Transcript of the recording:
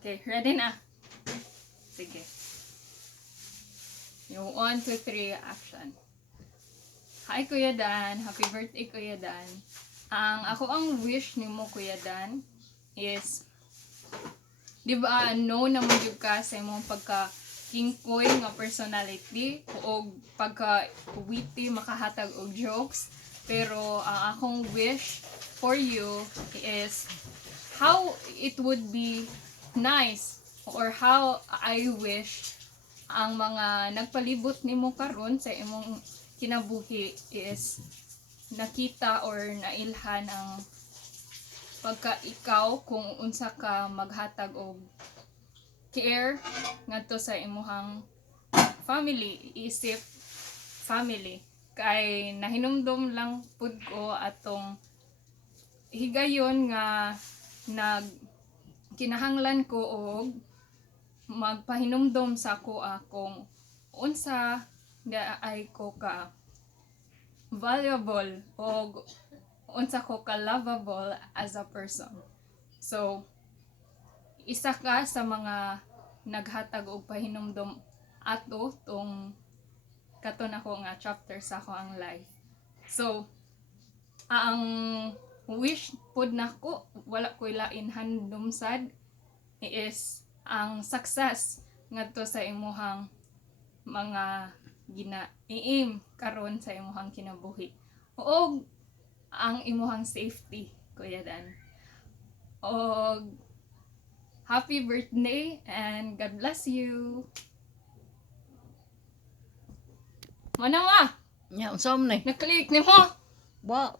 Okay, ready na? Sige. Yung 1, 2, 3, action. Hi Kuya Dan, happy birthday Kuya Dan. Ang wish ni mo Kuya Dan is, di ba, no naman yung ka sa imong pagka kingkoy nga personality o pagka witty makahatag og jokes, pero ang akong wish for you is how it would be nice or how I wish ang mga nagpalibot nimo karon sa imong kinabuhi is nakita or nailhan ang pagka ikaw kung unsa ka maghatag og care ngadto sa imuhang family, isip family. Kay nahinumdum lang pud ko atong higayon nga kinahanglan ko og magpahinumdom sa ako kung unsa ay ko ka valuable o unsa ko ka lovable as a person. So, isa ka sa mga naghatag og pahinumdom ato tong katon ako nga chapter sa ako ang life. So, ang wish pud nako wala ko'y lain handumsad is ang success ngadto sa imuhang mga gina-aim karon sa imuhang kinabuhi. O ang imuhang safety, Kuya Dan. O happy birthday and God bless you. Mana ma? Nya, unsam ni? Naklik ni mo. Ba?